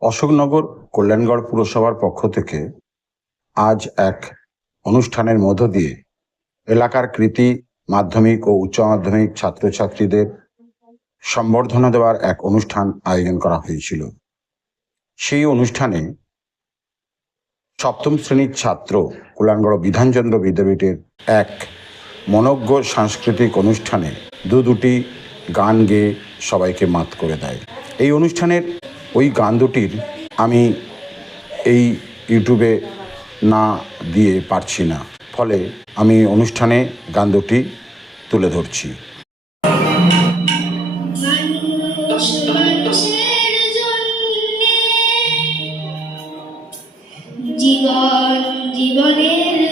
অশোকনগর, কল্যাণগড় পুরসভার পক্ষ থেকে আজ এক অনুষ্ঠানের মধ্য দিয়ে এলাকার কৃতি, মাধ্যমিক ও উচ্চ মাধ্যমিক ছাত্রছাত্রীদের সম্বর্ধনা দেওয়ার এক অনুষ্ঠান আয়োজন করা হয়েছিল। সেই অনুষ্ঠানে সপ্তম শ্রেণির ছাত্র কল্যাণগড় বিধানচন্দ্র বিদ্যাপীঠের এক মনজ্ঞ সাংস্কৃতিক অনুষ্ঠানে দু দুটি গান গেয়ে সবাইকে মাত করে দেয়। এই অনুষ্ঠানের ওই গান দুটির আমি এই ইউটিউবে না দিয়ে পারছি না। ফলে আমি অনুষ্ঠানে গান দুটি তুলে ধরছি। জীবন, জীবনের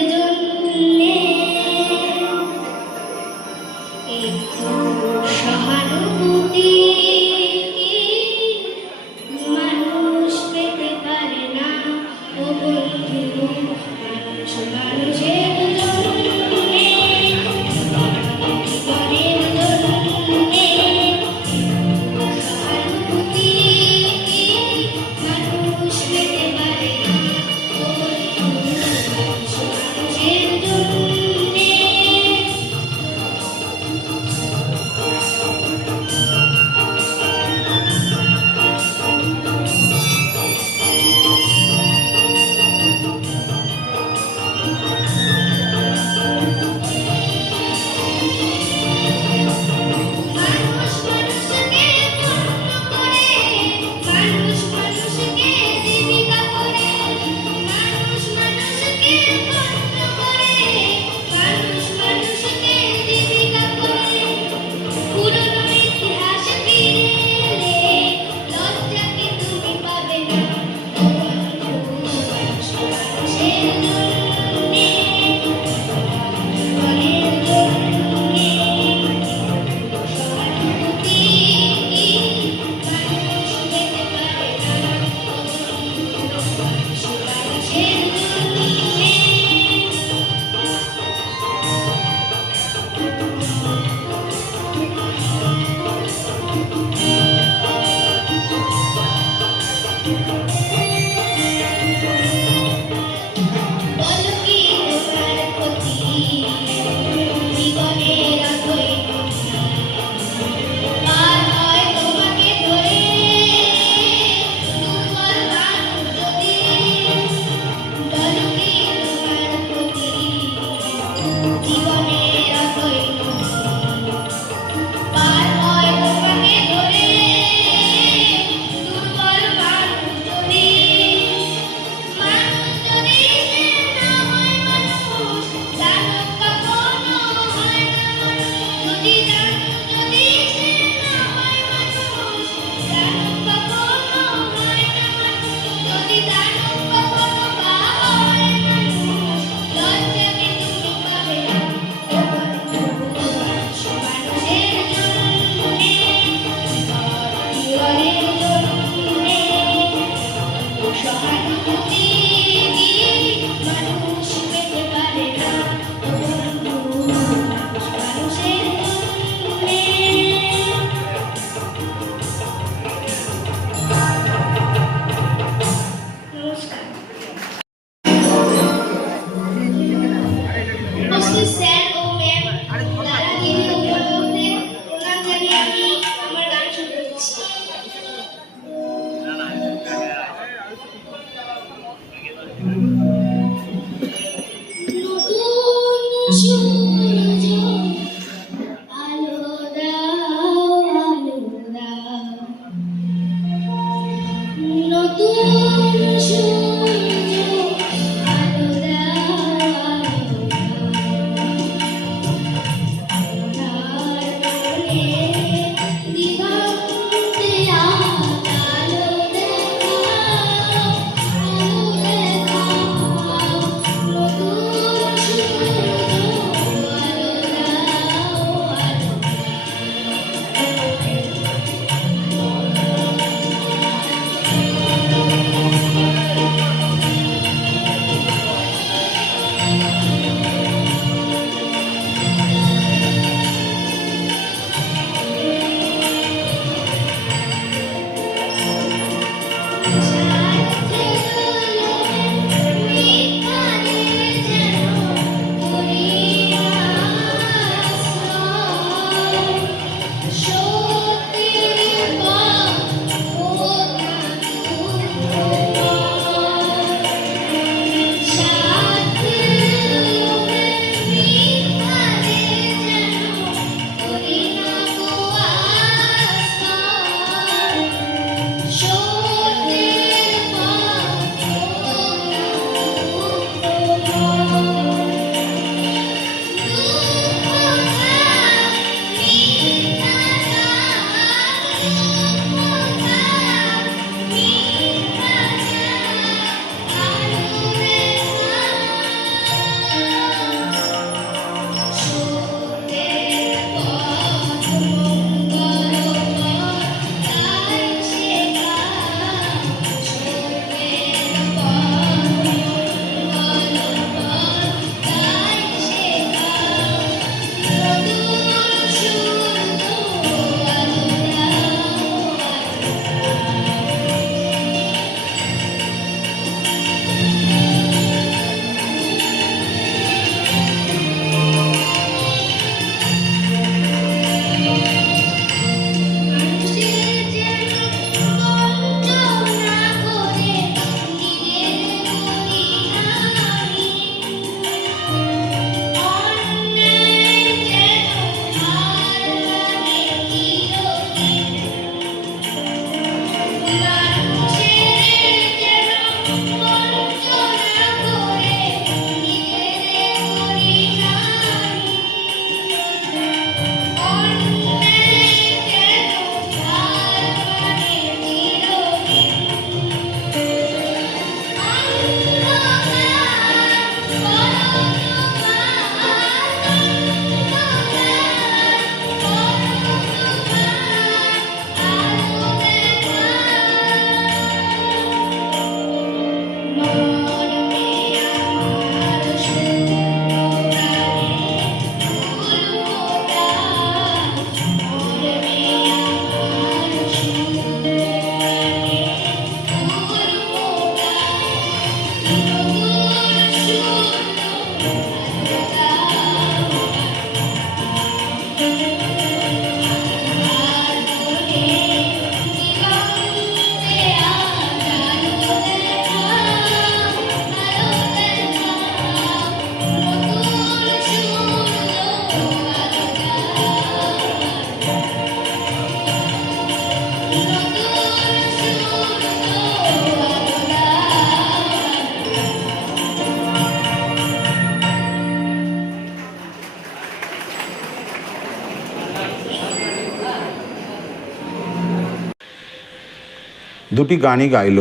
দুটি গানই গাইল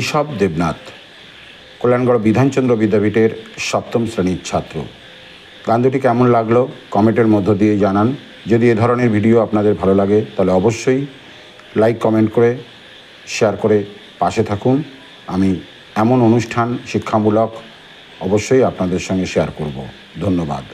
ঋষভ দেবনাথ, কল্যাণগড় বিধানচন্দ্র বিদ্যাপীঠের সপ্তম শ্রেণির ছাত্র। গান দুটি কেমন লাগল কমেন্টের মধ্য দিয়ে জানান। যদি এ ধরনের ভিডিও আপনাদের ভালো লাগে, তাহলে অবশ্যই লাইক, কমেন্ট করে, শেয়ার করে পাশে থাকুন। আমি এমন অনুষ্ঠান শিক্ষামূলক অবশ্যই আপনাদের সঙ্গে শেয়ার করব। ধন্যবাদ।